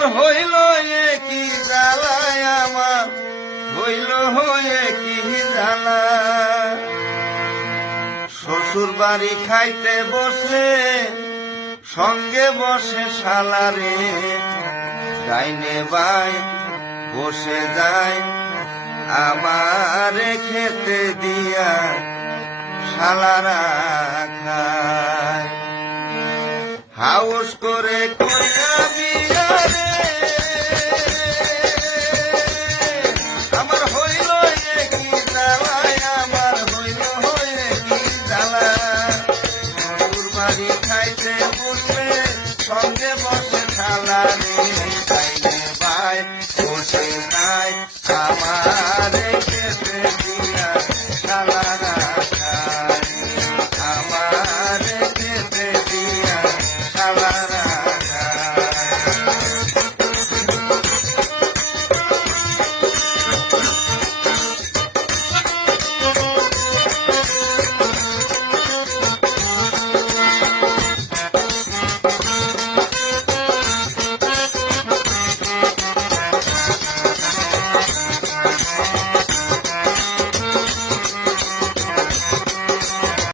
আমার হইল এ কি জ্বালায়, আমার হইল হয়ে কি জ্বালা। শ্বশুর বাড়ি খাইতে বসলে সঙ্গে বসে শালারে, ডাইনে বাই বসে যায় আমারে খেতে দিয়া শালারা খায়। হাউস করে কইয়া বিয়া রে